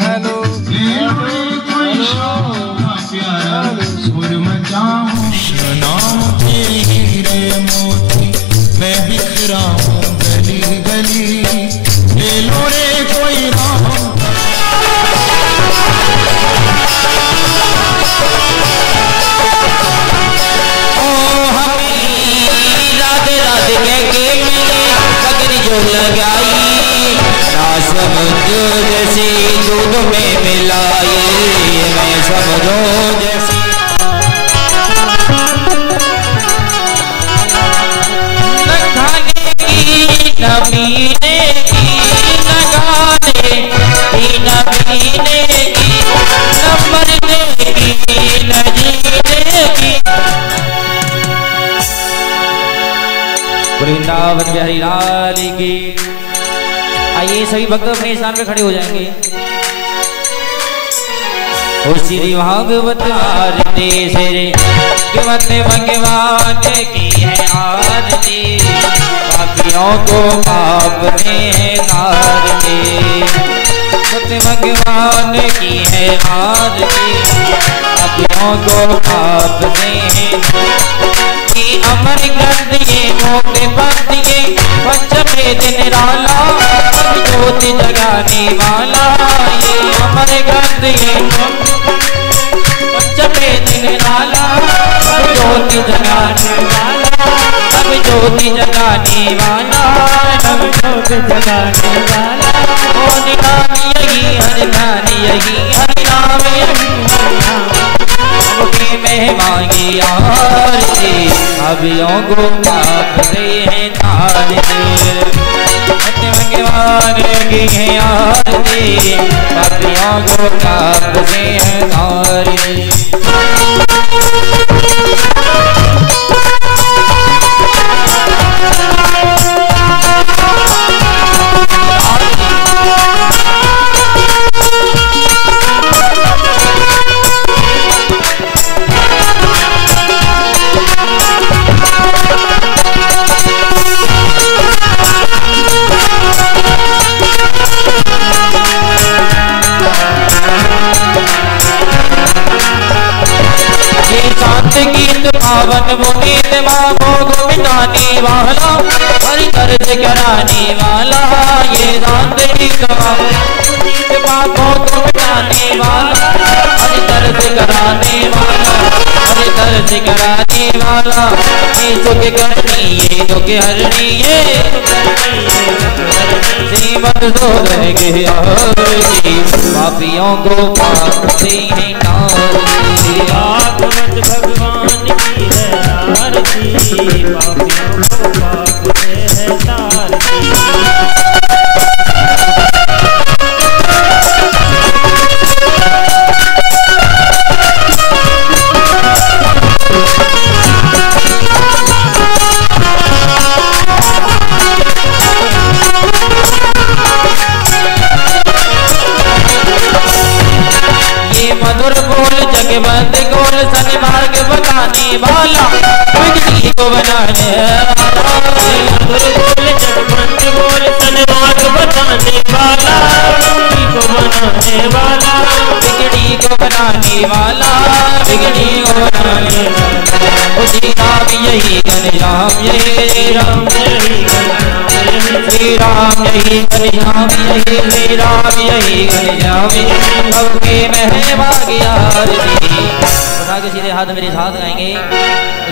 Hello कोई शोभा प्यारा सुर मचाऊं नाम के हीरे मोती मैं बिखरा हूँ गली गली ले लो रे कोई राम लगाई ना समझो जैसे दूध में मिलाई मैं समझो जैसे न खाने की न पीने की न गाने की न पीने की न मरने की न जीने की। वृंदावन बिहारी लाल की। आइए सभी भक्त अपने स्थान पे खड़े हो जाएंगे। और श्री भागवत आरती श्री भगवत भगवान की है आरती पापियों को पाप में तारती भक्त भगवान की है आरती पापियों को पाप में अमर ग्रंथ ये मोटे भक्त ये पंचमे दिन राला ज्योति जगाने वाला ये अमर ग्रंथ ये पंचमे दिन राला ज्योति जगाने वाला सब ज्योति जगाने वाला सब ज्योति जगाने वाला ओ निधान यही हरि नाम यही हरि नाम यही में मांगी आरती अभियों को पापते हैं तारते भगवान की है आरती अभियों को पापते हैं तारते। गीत पावन मुनीत मामो को मिटाने वाला हरि दर्द कराने वाला ये शांत गीत पापों को मिटाने वाला हरि दर्द कराने वाला हरि दर्द कराने वाला ये सुख करनी ये दुख हरनी ये श्रीमद सोदर के आरती पापियों को पाप से हैं तारती भागवत भगवान की है आरती पापियों को पाप से है तारती। मधुर बोल जगबंद गोल सन्मार्ग बताने वाला बिगड़ी को बनाने वाला मधुर बोल जगबंद गोल सन्मार्ग बताने वाला बिगड़ी को बनाने वाला बिगड़ी को बनाने वाला श्री राम यही घनश्याम यही राम यही श्री राम यही घनश्याम यही श्री राम यही घनश्याम सबके सीधे हाथ मेरे साथ गाएंगे।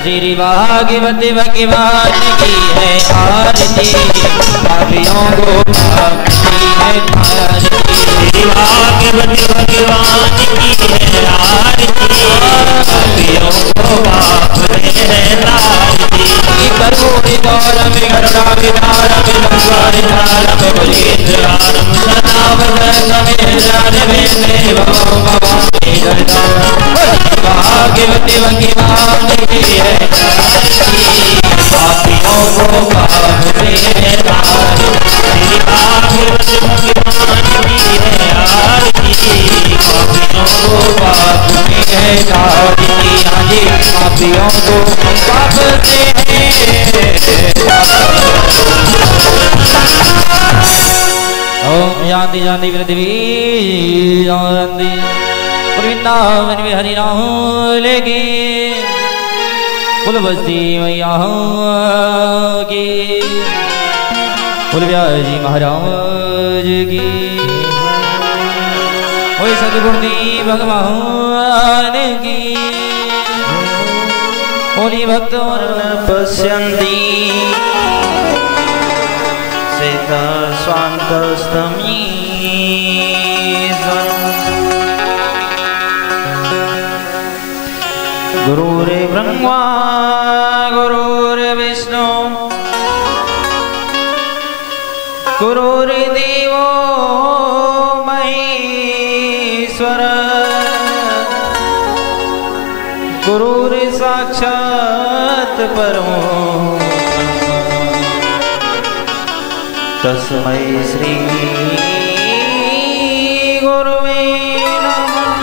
श्री भागवत भगवान की है आरती पापियों को पापती है तारती श्री भागवत भगवान की है आरती पापियों को पापते है तारती करोड़ि गौरव गरुड़ा विदारम लंकार धारम बुलेन्द्रारम भागवत भगवान की है पापियों को पाप से तारती भागवत भगवान की है आरती पापियों को पाप में है तारती आगे पापियों को पाप से ओम जानती जानती पृथ्वी जानती वृंदावन में हरि नाम लेके कुल बस्ती मैया की कुल व्यास जी महाराज की ओए सदगुरुदेव भगवान की होली भक्त और पश्यन्ति सेता स्वान्तस्तमी गुरुर्ब्रह्मा गुरुर्विष्णु गुरुर्देवो महेश्वर गुरुर्साक्षात् परमो तस्मै श्री गुरुवे नमः।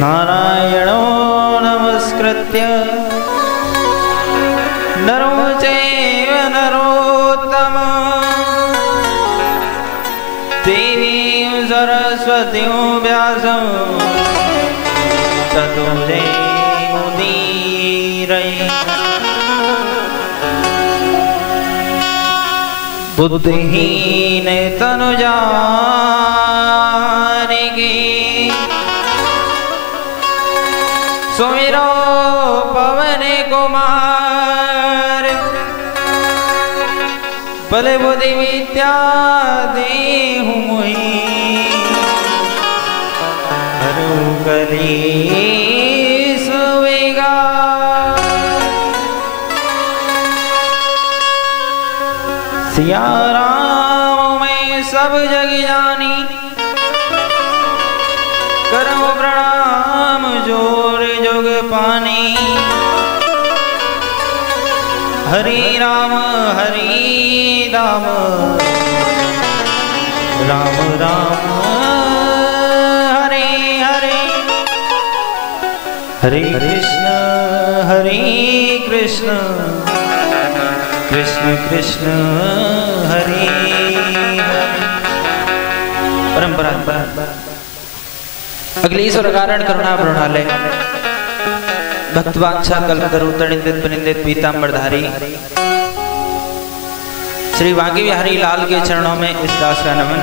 नारायणो नमस्कृत्य नरो चैव नरोत्तमः देवीं सरस्वतीं व्यासं ततो जयमुदीरये। बुद्धिहीन तनु जानेगी सुमिरो पवन कुमार बल बुद्धि विद्या देहु मोहि हरु कलेश विकार। सिया राम मैं सब जग जानी करम प्रणाम जोर जोग पानी। हरि राम राम राम हरे हरे हरे कृष्ण कृष्ण कृष्ण हरे परंपरा। अगली ईश्वर कारण करुणा प्रणा भक्तवांछा कल्पतरु तनिंदित पुनिंदित पीतांबरधारी श्री बांके बिहारी लाल के चरणों में इस दास का नमन।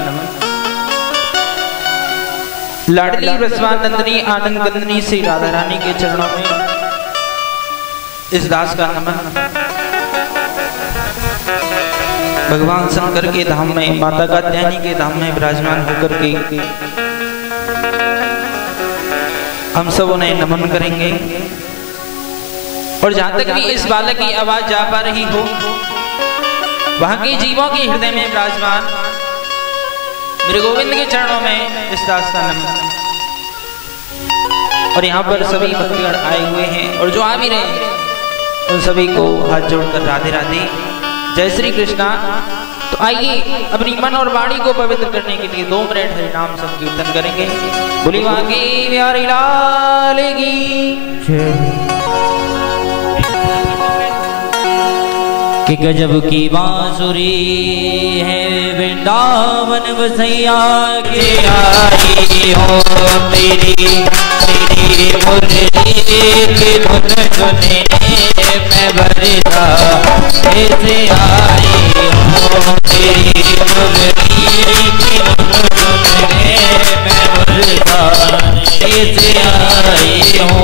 लाडली रसवानंदनी आनंद कंदनी श्री राधा रानी के चरणों में इस दास का नमन। भगवान शंकर के धाम में माता कात्यायनी के धाम में विराजमान होकर के हम सब उन्हें नमन करेंगे। और जहां तक भी इस बालक की आवाज जा पा रही हो वहां के जीवों के हृदय में विराजमान मेरे गोविंद के चरणों में इस दास का नमन। और यहाँ पर सभी भक्तगण आए हुए हैं और जो आ भी रहे हैं उन सभी को हाथ जोड़कर राधे राधे जय श्री कृष्णा। तो आइए अपनी मन और वाणी को पवित्र करने के लिए 2 मिनट हरि नाम संकीर्तन करेंगे। बोली बांके बिहारी लाल की कि गजब की बांसुरी है वृंदावन बसैया के आई हो तेरी मुरली की धुन सुनने मैं बरसा ऐसे आई हो तेरी मुरली की धुन सुनने मैं बरसा ऐसे आई हो।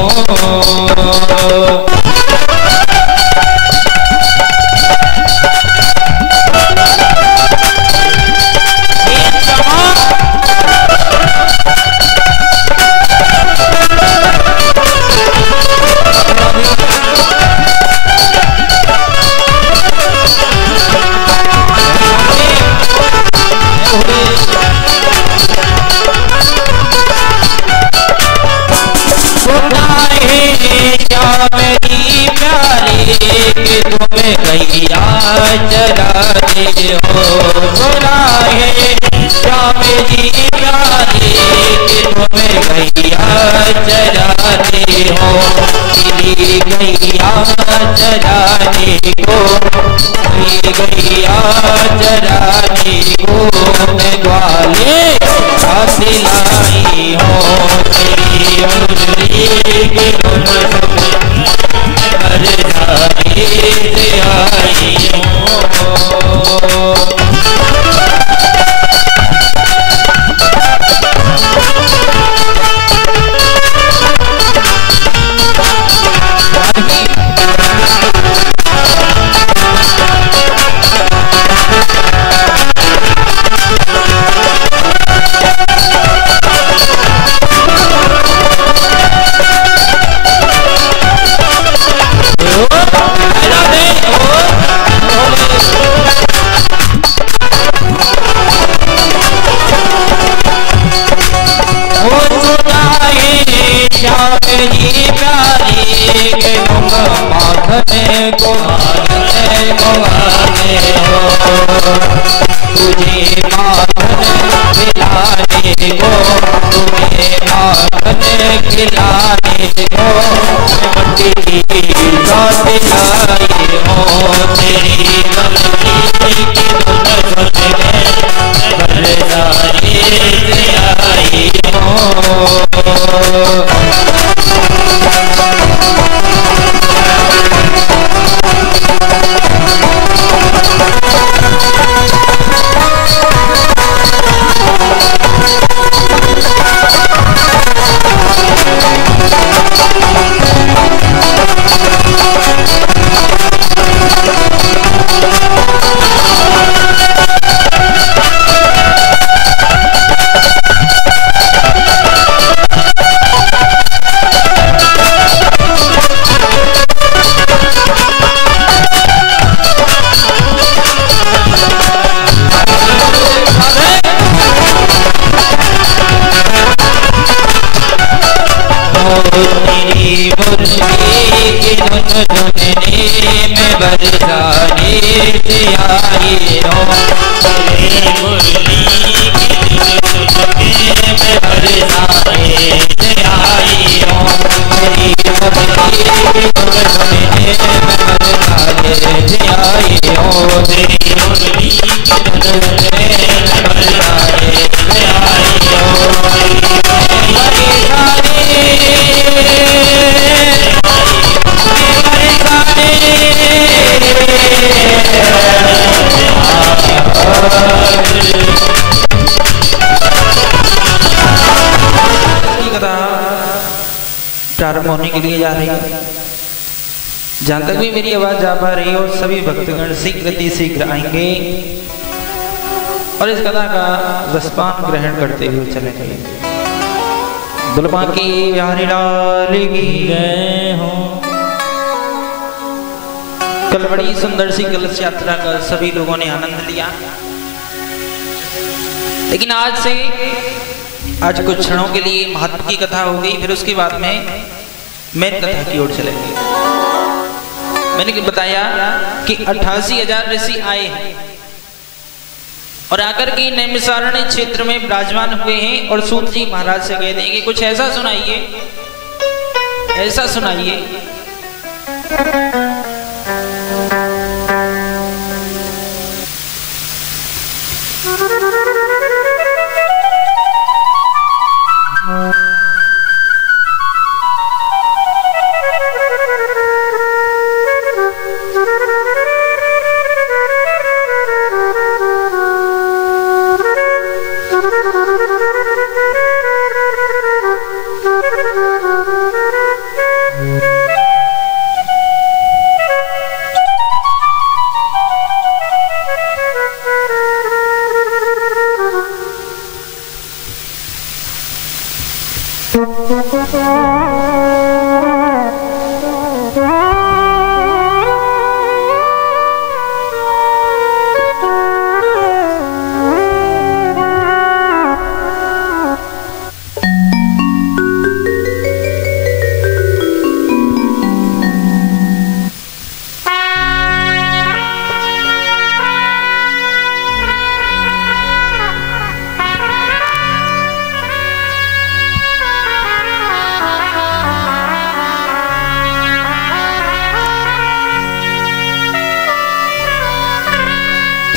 गैया चराने को, गैया चराने को मैं ग्वाले आती लाई हो, तेरी मुरली की धुन पर जाने से आई हो। प्रारंभ होने के लिए जा रही है। जहां तक भी मेरी आवाज जा पा रही हो, सभी भक्तगण शीघ्र आएंगे और इस कथा का रसपान ग्रहण करते हुए चलेंगे। दुल्हा की बिहारी लाल की जय हो। कल बड़ी सुंदर सी कलश यात्रा का सभी लोगों ने आनंद लिया, लेकिन आज कुछ क्षणों के लिए महत्व की कथा हो गई, फिर उसके बाद में मेन कथा की ओर चलेंगे। मैंने बताया कि 88,000 ऋषि आए हैं और आकर के नैमिषारण्य क्षेत्र में विराजमान हुए हैं और सूत जी महाराज से कह देंगे कुछ ऐसा सुनाइए, ऐसा सुनाइए।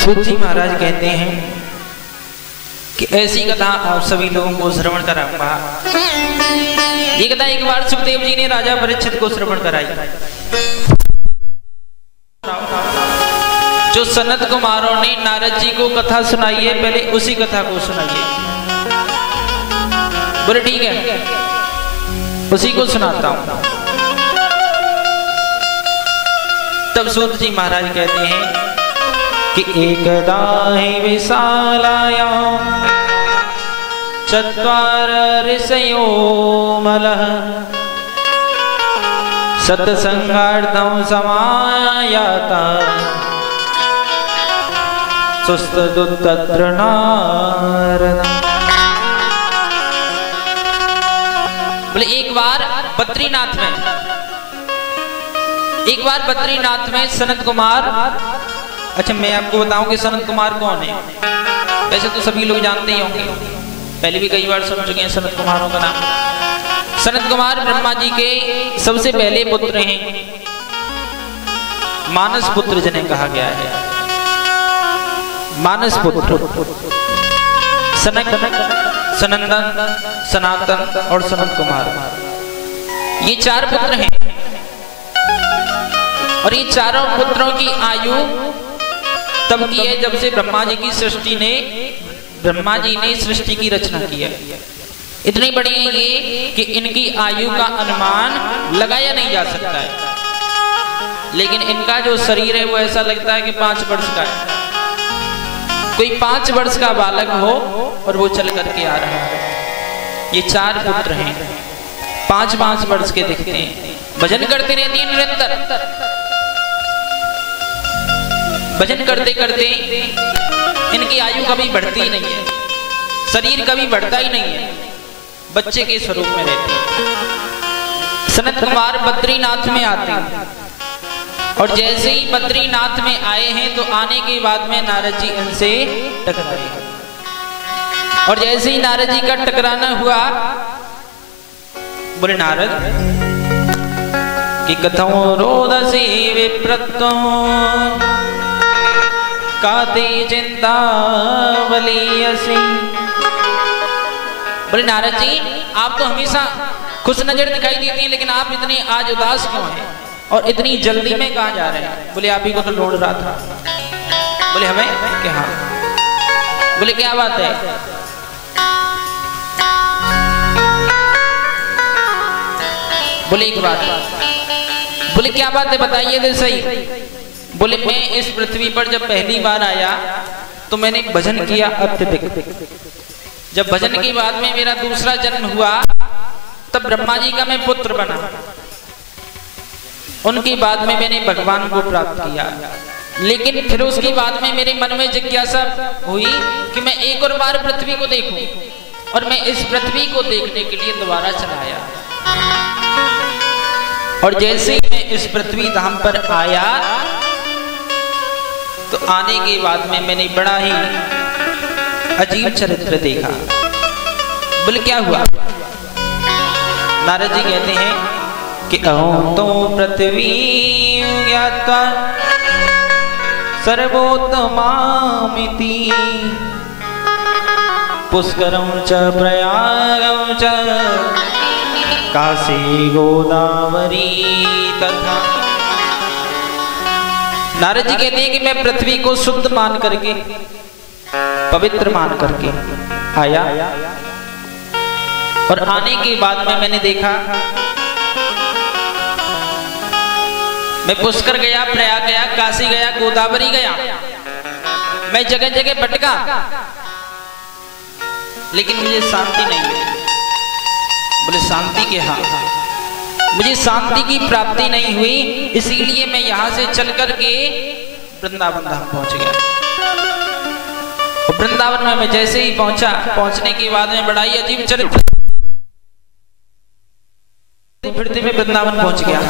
सूत जी महाराज कहते हैं कि ऐसी कथा आप सभी लोगों को श्रवण कराऊंगा। ये कथा एक बार सुखदेव जी ने राजा परीक्षित को श्रवण कराई। जो सनत कुमारों ने नारद जी को कथा सुनाई है, पहले उसी कथा को सुनाइए। बोले ठीक है, उसी को सुनाता हूं। तब सूत जी महाराज कहते हैं कि एकदा हि विशालायां चत्वार ऋषयो मलः सत्संगार्थं समायाता सुस्तुतत्र नारद। बोले एक बार बद्रीनाथ में सनत कुमार। अच्छा, मैं आपको बताऊं कि सनत कुमार कौन है। वैसे तो सभी लोग जानते ही होंगे, पहले भी कई बार सुन चुके हैं सनत कुमारों का नाम। सनत कुमार ब्रह्मा जी के सबसे पहले पुत्र हैं। मानस पुत्र जिन्हें कहा गया है, मानस पुत्र। सनक, सनंदन, सनातन और सनत कुमार, ये चार पुत्र हैं। और ये चारों पुत्रों की आयु तब की है जब से ब्रह्मा जी ने सृष्टि की रचना की है। इतनी बड़ी है ये कि इनकी आयु का अनुमान लगाया नहीं जा सकता है। लेकिन इनका जो शरीर है वो ऐसा लगता है कि 5 वर्ष का है। कोई 5 वर्ष का बालक हो और वो चल करके आ रहा है। ये 4 पुत्र हैं, 5-5 वर्ष के दिखते हैं। भजन करते रहते हैं निरंतर। भजन करते करते इनकी आयु कभी बढ़ती ही नहीं है, शरीर कभी बढ़ता ही नहीं है, बच्चे के स्वरूप में रहते हैं। सनत कुमार बद्रीनाथ में आते हैं और जैसे ही बद्रीनाथ में आए हैं तो आने के बाद में नारद जी इनसे टकराए। और जैसे ही नारद जी का टकराना हुआ, बोले नारद कि कथं रोदसी विप्रतो काते चिंतावलीयसी। बोले नारद जी, आप तो हमेशा खुश नजर दिखाई देती हैं, लेकिन आप इतनी आज उदास क्यों हैं और इतनी जल्दी में कहां जा रहे हैं? बोले आप ही को तो ढूंढ रहा था। बोले हमें क्या? हाँ। बोले क्या बात है? बोले एक बात। बोले क्या बात है, बताइए दे सही। बोले मैं इस पृथ्वी पर जब पहली बार आया तो मैंने भजन किया अत्यधिक। जब भजन के बाद में मेरा दूसरा जन्म हुआ तब ब्रह्मा जी का मैं पुत्र बना। उनके बाद में मैंने भगवान को प्राप्त किया। लेकिन फिर उसके बाद में मेरे मन में जिज्ञासा हुई कि मैं एक और बार पृथ्वी को देखूं, और मैं इस पृथ्वी को देखने के लिए दोबारा चला आया। और जैसे ही मैं इस पृथ्वी धाम पर आया तो आने के बाद में मैंने बड़ा ही अजीब चरित्र देखा। बोले क्या हुआ? नारद जी कहते हैं कि अहो तो पृथ्वी ज्ञात्वा सर्वोत्तमामिति पुष्करं च प्रयागं च काशी गोदावरी तथा। नारद जी कहते हैं कि मैं पृथ्वी को शुद्ध मान करके, पवित्र मान करके आया। और आने के बाद में मैंने देखा, मैं पुष्कर गया, प्रयाग गया, काशी गया, गोदावरी गया, मैं जगह जगह भटका, लेकिन मुझे शांति नहीं मिली। बोले शांति के? हाँ, मुझे शांति की प्राप्ति नहीं हुई, इसीलिए मैं यहां से चल करके वृंदावन धाम पहुंच गया। और वृंदावन में मैं जैसे ही पहुंचा, पहुंचने के बाद में बड़ा ही अजीब चरित्र, फिरते में वृंदावन पहुंच गया।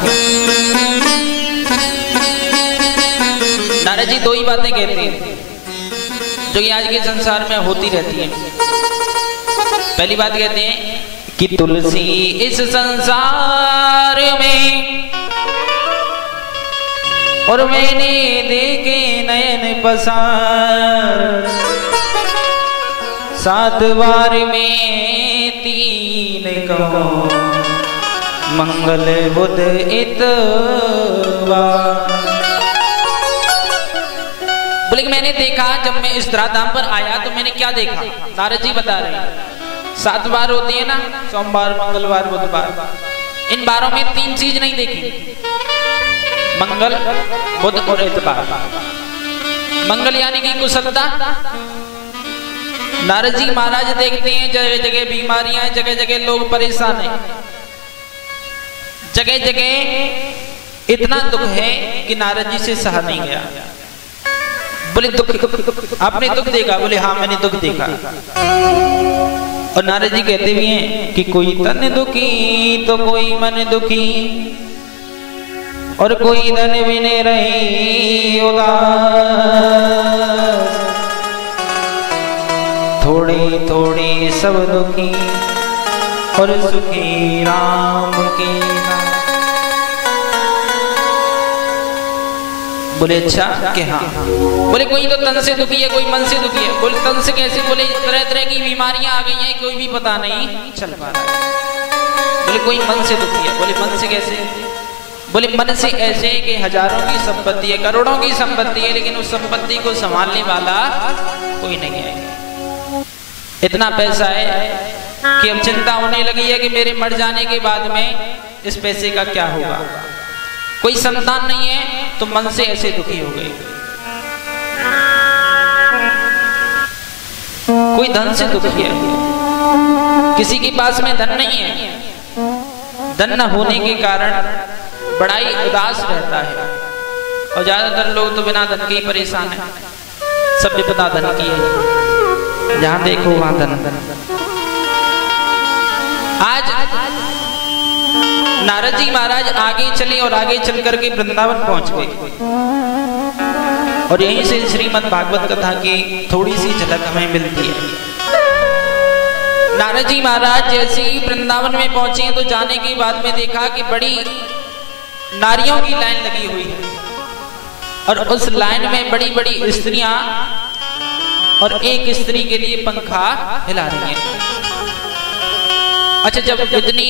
नारद जी 2 ही बातें कहते हैं जो कि आज के संसार में होती रहती हैं। पहली बात कहते हैं कि तुलसी इस संसार में और मैंने देखे नयन पसार, 7 बार में 3 कहो मंगल बुध इतवार। बोले मैंने देखा जब मैं इस धराधाम पर आया तो मैंने क्या देखा, नारद जी बता रहे हैं 7 बार होती है ना, सोमवार मंगलवार बुधवार, इन बारों में 3 चीज नहीं देखी, मंगल बुध और इतवार। मंगल यानी कि कुशलता, नारद जी महाराज देखते हैं जगह जगह बीमारियां, जगह जगह लोग परेशान हैं, जगह जगह इतना दुख है कि नारद जी से सहा नहीं गया। बोले दुख, आपने दुख देखा? बोले हाँ मैंने दुख देखा। और नारद जी कहते भी हैं कि कोई तन दुखी तो कोई मन दुखी, और कोई धन बिने रही उदास, थोड़ी थोड़ी सब दुखी और सुखी राम के नाम। बोले अच्छा कि हाँ। बोले कोई तो तन से दुखी है, कोई मन से दुखी है। बोले तन से कैसे? बोले तरह तरह की बीमारियां आ गई हैं, कोई भी पता नहीं चल पा रहा है। बोले कोई मन से दुखी है। बोले मन से कैसे? बोले मन से ऐसे कि हजारों की संपत्ति है, करोड़ों की संपत्ति है, लेकिन उस संपत्ति को संभालने वाला कोई नहीं है। इतना पैसा है कि अब चिंता होने लगी है कि मेरे मर जाने के बाद में इस पैसे का क्या होगा। कोई संतान नहीं है तो मन से ऐसे दुखी हो गए। कोई धन से दुखी है, किसी के पास में धन नहीं है, धन न होने के कारण बड़ा ही उदास रहता है। और ज्यादातर लोग तो बिना धन के ही परेशान है। सब विपदा धन की है, जहां देखो वहां धन। आज नारद जी महाराज आगे चले और आगे चल करके वृंदावन पहुंच गए। और यहीं से श्रीमद् भागवत कथा की थोड़ी सी झलक हमें मिलती है। नारद जी महाराज जैसे ही वृंदावन में पहुंचे तो जाने के बाद में देखा कि बड़ी नारियों की लाइन लगी हुई है, और उस लाइन में बड़ी बड़ी स्त्रियां और एक स्त्री के लिए पंखा हिला रही हैं। अच्छा, जब इतनी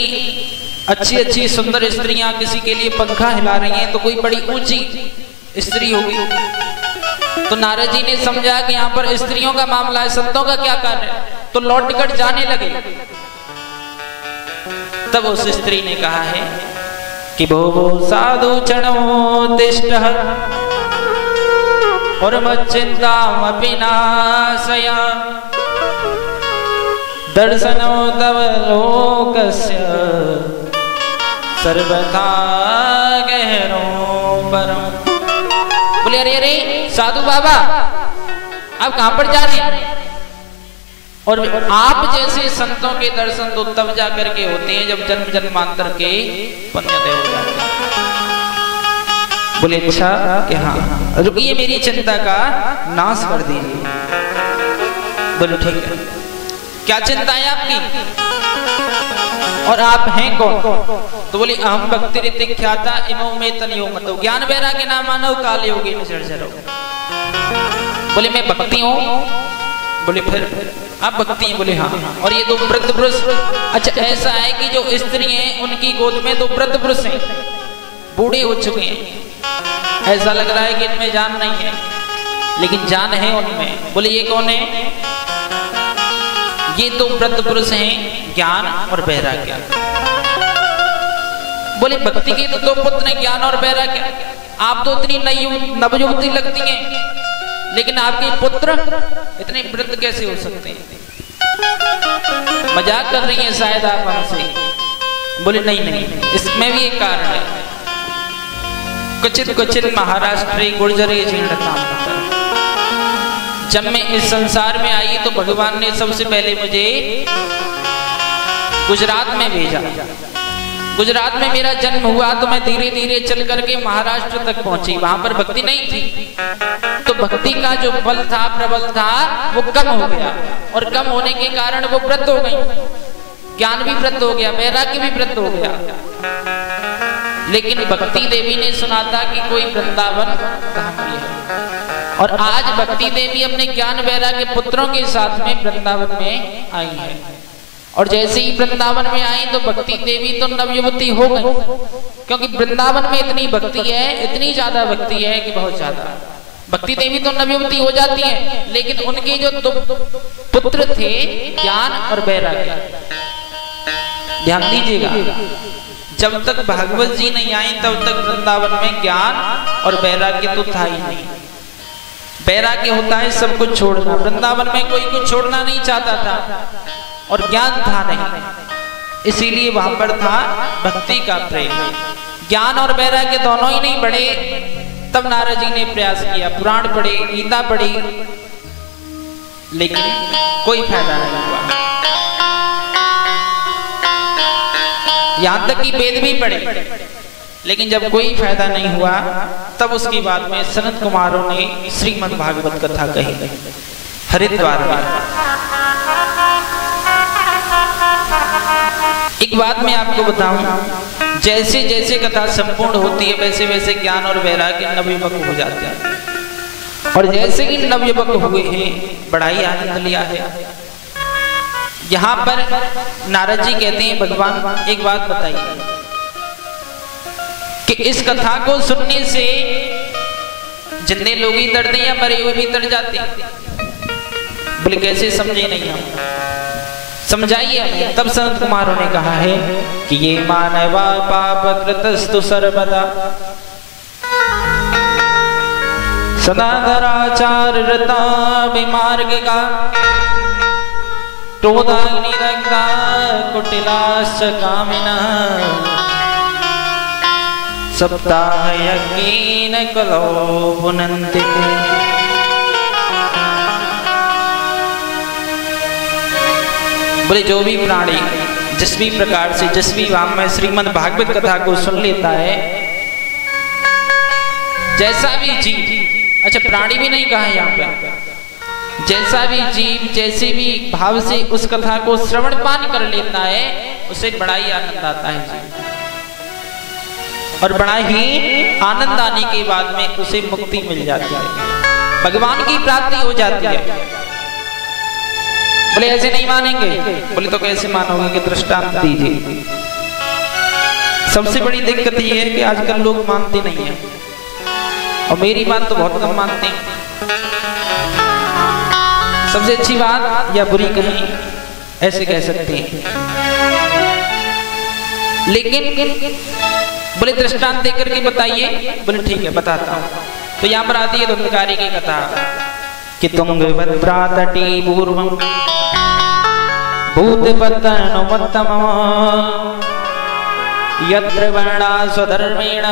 अच्छी अच्छी सुंदर स्त्रियां किसी के लिए पंखा हिला रही हैं तो कोई बड़ी ऊंची स्त्री होगी। तो नारद जी ने समझा कि यहाँ पर स्त्रियों का मामला है, संतों का क्या कार्य है, तो लौट टिकट जाने लगे। तब उस स्त्री ने कहा है कि भो साधु चरणो तिष्ठः और मच्चिन्तामपि नाशया, दर्शनो तव लोकस्य सर्वथा गहनो परम। बोले अरे अरे साधु बाबा, आप कहां पर जा रहे हैं? और आप जैसे संतों के दर्शन तो तब जा करके होते हैं जब जन्म जन्मांतर के पुण्यदय हो जाते हैं। बोले अच्छा कि हाँ, रुकिए मेरी चिंता का नाश कर दीजिए। बोले ठीक है, क्या चिंता है आपकी और आप हैं कौन? तो बोली अहम भक्ति रीति ख्याता इमो में तनियो मतो, ज्ञान वैराग्य ना मानव काल योगी निर्जरो। बोले मैं भक्ति हूँ। बोले फिर आप भक्ति हैं? बोले हाँ। और ये 2 वृद्ध पुरुष? अच्छा, ऐसा है कि जो स्त्री हैं उनकी गोद में 2 वृद्ध पुरुष हैं, बूढ़े हो चुके हैं। ऐसा लग रहा है कि इनमें जान नहीं है, लेकिन जान है उनमें। बोले ये कौन है? ये 2 वृद्ध पुरुष हैं, ज्ञान और वैराग्य। बोले भक्ति के तो 2 पुत्र हैं, ज्ञान और वैराग्य। आप तो इतनी नवयुवती लगती हैं, लेकिन आपके पुत्र इतने वृद्ध कैसे हो सकते हैं? मजाक कर रही हैं शायद आप हमसे। बोले नहीं नहीं, इसमें भी एक कारण है। क्वचित क्वचित महाराष्ट्र गुर्जरी जीर्णता। जब मैं इस संसार में आई तो भगवान ने सबसे पहले मुझे गुजरात में भेजा। गुजरात में मेरा जन्म हुआ तो मैं धीरे धीरे चल करके महाराष्ट्र तक पहुंची। वहां पर भक्ति नहीं थी, तो भक्ति का जो बल था, प्रबल था, वो कम हो गया। और कम होने के कारण वो वृद्ध हो गई। ज्ञान भी वृद्ध हो गया, वैराग्य भी वृद्ध हो गया। लेकिन भक्ति देवी ने सुना था कि कोई वृंदावन धाम भी है, और आज भक्ति देवी अपने ज्ञान वैराग्य के पुत्रों के साथ में वृंदावन में आई है। और जैसे ही वृंदावन में आई तो भक्ति देवी तो नवयुवती हो गई, क्योंकि वृंदावन में इतनी भक्ति है, इतनी ज्यादा भक्ति है कि बहुत ज्यादा। भक्ति देवी तो नवयुवती हो जाती है, लेकिन उनके जो दो पुत्र थे ज्ञान और वैराग्य, ध्यान दीजिएगा, जब तक भागवत जी नहीं आई तब तक वृंदावन में ज्ञान और वैराग्य तो था ही नहीं। वैराग्य होता है सब कुछ छोड़ना, वृंदावन में कोई कुछ छोड़ना नहीं चाहता था, और ज्ञान था नहीं, इसीलिए वहां पर था भक्ति का प्रेम। ज्ञान और वैराग्य दोनों ही नहीं बढ़े, तब नारद जी ने प्रयास किया, पुराण पढ़े, गीता पढ़ी, लेकिन कोई फायदा नहीं हुआ। यहां तक कि वेद भी पढ़े, लेकिन जब कोई फायदा नहीं हुआ तब उसके बाद में सनत कुमारों ने श्रीमद् भागवत कथा कही हरिद्वार में। एक बात मैं आपको बताऊं, जैसे जैसे कथा संपूर्ण होती है वैसे वैसे ज्ञान और वैराग्य नवयुवक हो जाते हैं, और जैसे ही नवयुवक हुए हैं बड़ा ही आनंद लिया है। यहाँ पर नारद जी कहते हैं, भगवान एक बात बताइए कि इस कथा को सुनने से जितने लोग ही डरते हैं या मरे हुए भी डर जाते हैं। बोले कैसे, समझे नहीं हम, समझाइए। तब संत कुमारों ने कहा है कि ये मानवा पाप कृतस्तु सर्वदा सदाचार रता विमार्ग का क्रोधाग्निदग्धा कुटिलाश्च कामिनः सप्ताह यज्ञेन कलो पुनन्ति। बोले जो भी प्राणी जिस भी प्रकार से जिस भी भाव में श्रीमद् भागवत कथा को सुन लेता है, जैसा भी जीव, अच्छा प्राणी भी नहीं कहा है यहाँ पे, जैसा भी जीव जैसे भी भाव से उस कथा को श्रवण पान कर लेता है उसे बड़ा ही आनंद आता है, और बड़ा ही आनंद आने के बाद में उसे मुक्ति मिल जाती है, भगवान की प्राप्ति हो जाती है। बोले ऐसे नहीं मानेंगे, बोले तो कैसे मानोगे कि दृष्टांत दीजिए। सबसे बड़ी दिक्कत ये है कि आजकल लोग मानते नहीं है, और मेरी बात तो बहुत कम मानते हैं। सबसे अच्छी बात या बुरी कहीं ऐसे कह सकते हैं, लेकिन बोले दृष्टांत देकर के बताइए। बोले ठीक है बताता हूँ। तो यहाँ पर आती है धुंधकारी की कथा कि तुंगभद्रा तटे पूर्वं भूतपतनोत्तमः यत्र वर्णा स्वधर्मेण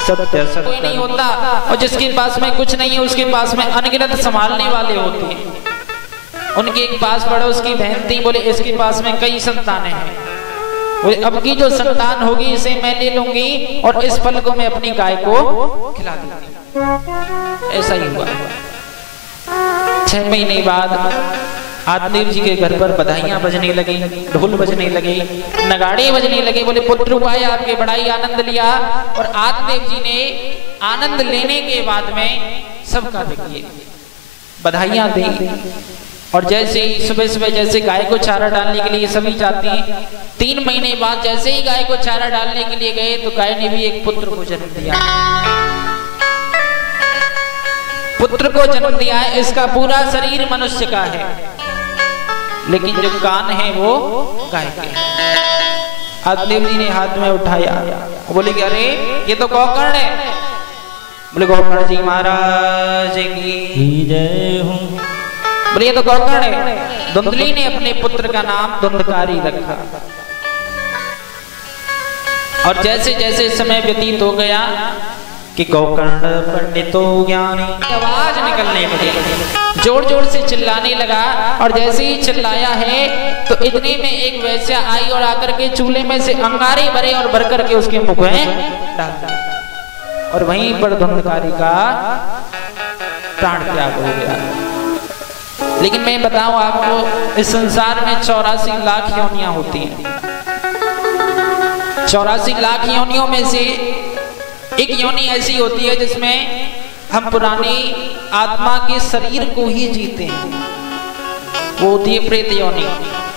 सत्य सत्य। कोई नहीं होता, और जिसके पास में कुछ नहीं है उसके पास में अनगिनत संभालने वाले होते हैं। उनके एक पास पड़ोस की बहन थी, बोले इसके पास में कई संतानें हैं, बोले अब की जो संतान होगी इसे मैं ले लूंगी और इस फल को मैं अपनी गाय को खिला दूंगी। ऐसा ही हुआ। 6 महीने बाद आदिदेव जी के घर पर बधाइयां बजने लगी, ढोल बजने लगे, नगाड़े बजने लगे। बोले पुत्र हुआ है आपके, बड़ा ही आनंद लिया। और आदिदेव जी ने आनंद लेने के बाद में सबका देखिए बधाइयां दी। और जैसे ही सुबह सुबह जैसे गाय को चारा डालने के लिए सभी जाते हैं, 3 महीने बाद जैसे ही गाय को चारा डालने के लिए गए तो गाय ने भी एक पुत्र को जन्म दिया। पुत्र को जन्म दिया है, इसका पूरा शरीर मनुष्य का है, लेकिन जो कान है वो गाय के। आदिदेव जी ने हाथ में उठाया, बोले कि अरे ये तो गोकर्ण है। बोले गोकर्ण जी महाराज की जय हो। बोले ये तो गोकर्ण है। धुंधली ने अपने पुत्र का नाम धुंधकारी रखा। और जैसे जैसे समय व्यतीत हो गया कि गोकर्ण पंडितो ज्ञानी, आवाज निकलने लगी, जोर जोर से चिल्लाने लगा। और जैसे ही चिल्लाया है तो इतने में एक वैश्या आई और आकर के चूल्हे में से अंगारे भरे और भर करके उसके मुख में डाल दिया। और वहीं पर धुंधकारी का प्राण त्याग हो गया। लेकिन मैं बताऊं आपको, इस संसार में 84 लाख योनियां होती हैं। 84 लाख योनियों में से एक योनि ऐसी होती है जिसमें हम पुरानी आत्मा के शरीर को ही जीते हैं, वो होती है प्रेत योनि।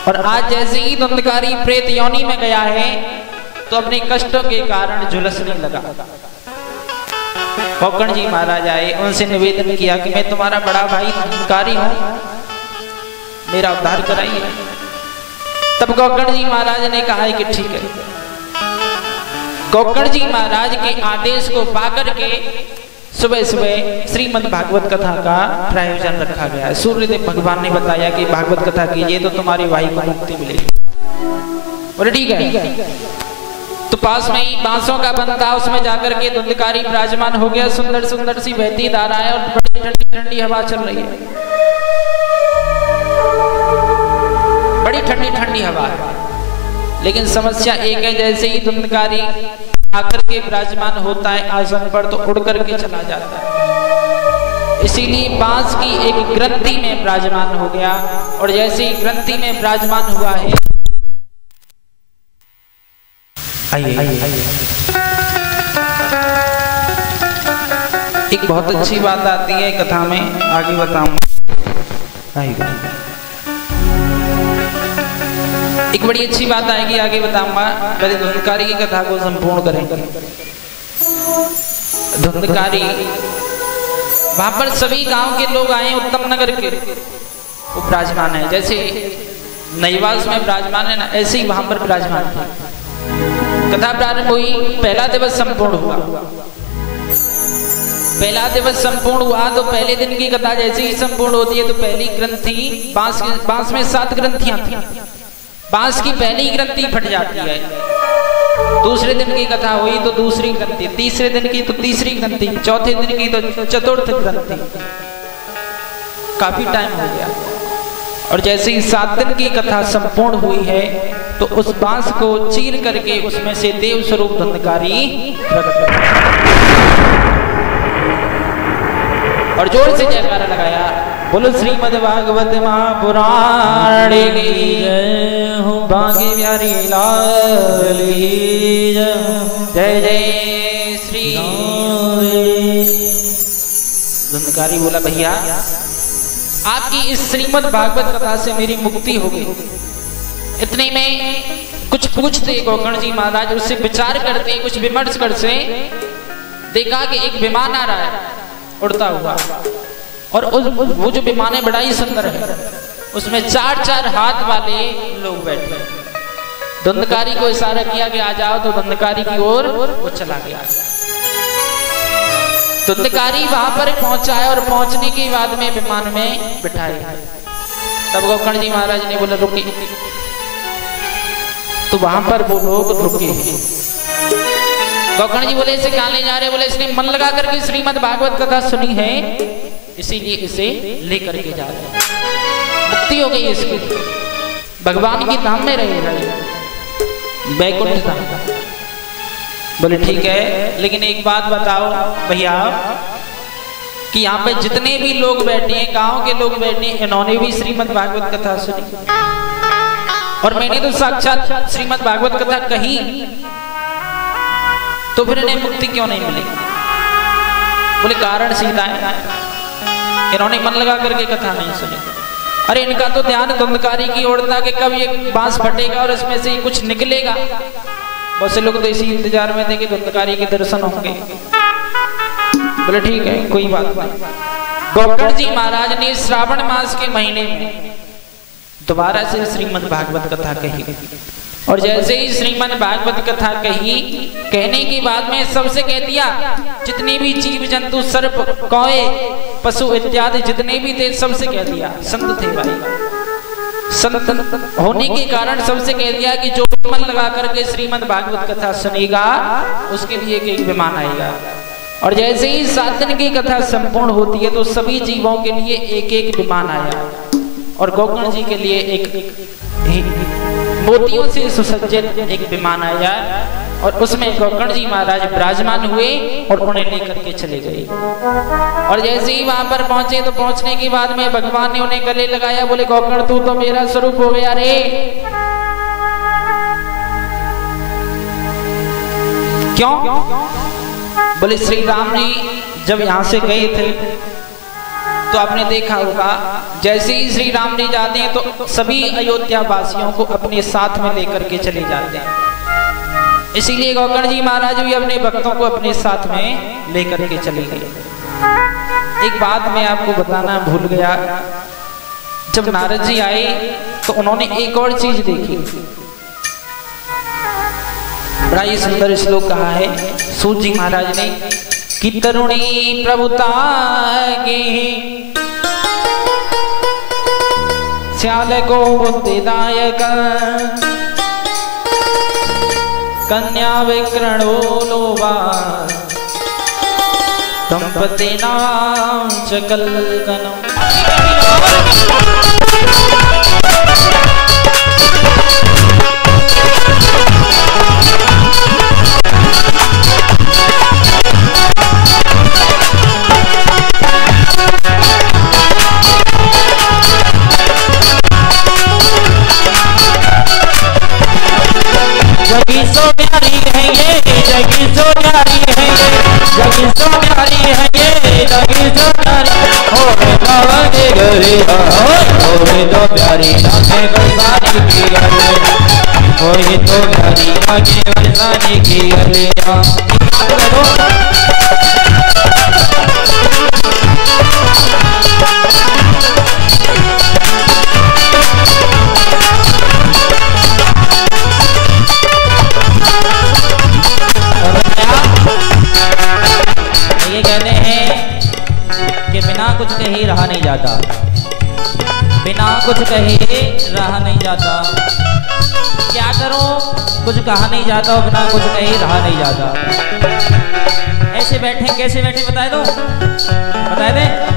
और आज जैसे ही धुंधकारी प्रेत योनि में गया है तो अपने कष्टों के कारण झुलसने लगा। कोकण जी महाराज आए, उनसे निवेदन किया कि मैं तुम्हारा बड़ा भाई धुंधकारी हूं, मेरा उद्धार कराइए। तब कोकण जी महाराज ने कहा है कि ठीक है। कोकण जी महाराज के आदेश को पाकर के सुबह सुबह श्रीमद् भागवत कथा का प्रायोजन रखा गया है। सूर्यदेव भगवान ने बताया कि भागवत कथा कीजिए तो तुम्हारे भाई को मुक्ति मिलेगी। बोले ठीक है। तो पास में ही बांसों का बन था, उसमें जाकर के धुंधकारी विराजमान हो गया। सुंदर सुंदर सी बहती धारा है और बड़ी ठंडी ठंडी हवा चल रही है, बड़ी ठंडी ठंडी हवा है। लेकिन समस्या एक है, जैसे ही धुंधकारी आकर के विराजमान होता है आसन पर तो उड़ करके चला जाता है। इसीलिए बांस की एक ग्रंथि में विराजमान हो गया और जैसे ही ग्रंथि में विराजमान हुआ है, एक बहुत अच्छी बात आती है कथा में, आगे बताऊंगा। एक बड़ी अच्छी बात आएगी, आगे बताऊंगा। पहले धुंधकारी की कथा को संपूर्ण करेंगे। धुंधकारी वहां पर सभी गांव के लोग आए, उत्तम नगर के, वो विराजमान है। जैसे नईवास में विराजमान है ना, ऐसे ही वहां पर विराजमान है। कथा प्रारंभ हुई, पहला दिवस संपूर्ण हुआ। पहला दिवस संपूर्ण हुआ तो पहले दिन की कथा जैसे ही संपूर्ण होती है तो पहली ग्रंथि, बांस में 7 ग्रंथियां थी, बांस की पहली ग्रंथि फट जाती है। दूसरे दिन की कथा हुई तो दूसरी ग्रंथि, तीसरे दिन की तो तीसरी ग्रंथि, चौथे दिन की तो चतुर्थ ग्रंथि। काफी टाइम हो गया और जैसे ही 7 दिन की कथा संपूर्ण हुई है तो उस बांस को चीर करके उसमें से देव स्वरूप धुंधकारी प्रकट हुआ और जोर से जयकारा लगाया, बोलो श्रीमद् भागवत महापुराण की जय हो, बांके बिहारी लाल की जय, जय श्री। धुंधकारी बोला, भैया आपकी इस श्रीमद् भागवत कथा से मेरी मुक्ति हो गई। इतने में कुछ पूछते कोकण जी महाराज, उससे विचार करते, कुछ विमर्श करते, देखा कि एक विमान आ रहा है उड़ता हुआ और वो जो विमान है बड़ा ही सुंदर है, उसमें 4-4 हाथ वाले लोग बैठे। धुंधकारी को इशारा किया कि आ जाओ, तो धुंधकारी की ओर वो चला गया। धुंधकारी वहां पर पहुंचा है और पहुंचने के बाद में विमान में बिठाए। तब कोकण जी महाराज ने बोला रुके, तो वहां पर वो लोग रुके। कोकण जी बोले इसे कहां ले जा रहे? बोले इसने मन लगा करके श्रीमद् भागवत कथा सुनी है, इसीलिए इसे लेकर के जा रहे हैं। मुक्ति हो गई इसकी, भगवान की धाम में रहेगा, वैकुंठ धाम। बोले ठीक है, लेकिन एक बात बताओ भैया कि यहाँ पे जितने भी लोग बैठे हैं, गांव के लोग बैठे हैं, इन्होंने भी श्रीमद् भागवत कथा सुनी और मैंने तो साक्षात श्रीमद् भागवत कथा कही, तो फिर इन्हें मुक्ति क्यों नहीं मिली? बोले कारण सीधा है, इन्होंने मन लगा करके कथा नहीं सुनी। अरे इनका तो ध्यान धुंधकारी की ओर था कि कब ये बांस फटेगा और इसमें से कुछ निकलेगा। बहुत से लोग तो इसी इंतजार में थे कि धुंधकारी के दर्शन होंगे। बोले ठीक है, कोई बात नहीं। कोकण जी महाराज ने श्रावण मास के महीने में दोबारा से श्रीमद् भागवत कथा कही और जैसे ही श्रीमद् भागवत कथा कही, कहने के बाद में सबसे कह दिया, जितने भी जीव जंतु, सर्प, कौए, पशु इत्यादि जितने भी थे सबसे कह दिया। संत थे भाई, संत होने के कारण सबसे कह दिया कि जो मन लगा करके श्रीमद् भागवत कथा सुनेगा उसके लिए एक विमान आएगा। और जैसे ही 7 दिन की कथा संपूर्ण होती है तो सभी जीवों के लिए एक एक विमान आया और कोकण जी के लिए एक मोतियों से सुसज्जित एक विमान आया और उसमें कोकण जी महाराज विराजमान हुए और उन्हें लेकर के चले गए। और जैसे ही वहां पर पहुंचे तो पहुंचने के बाद में भगवान ने उन्हें गले लगाया, बोले कोकण तू तो मेरा स्वरूप हो गया रे। क्यों? बोले श्री राम जी जब यहाँ से गए थे तो आपने देखा होगा जैसे ही श्री राम जी जाते हैं तो सभी अयोध्या वासियों को अपने साथ में लेकर के चले जाते हैं। इसीलिए गोकर्ण जी महाराज भी अपने भक्तों को अपने साथ में लेकर के चले गए। एक बात मैं आपको बताना भूल गया, जब नारद जी आए तो उन्होंने एक और चीज देखी। बड़ा ही सुंदर श्लोक कहा है सूत जी महाराज ने कि तरुणी प्रभुता श्याल को बुद्धिदायक कन्या विक्रणो लोभा दंपति नाम चकलकनम। जगी सो प्यारी है ये, जगी सो प्यारी है ये, जगी सो प्यारी है ये, जगी सो प्यारी हो बाबा के घरे हो तो प्यारी लागे बरसाने की गले, हो तो प्यारी लागे बरसाने की गले। कुछ कहे रहा नहीं जाता, बिना कुछ कहे रहा नहीं जाता। क्या करो कुछ कहा नहीं जाता और बिना कुछ कहे रहा नहीं जाता। ऐसे बैठे कैसे बैठे बताए दो, बताए दे।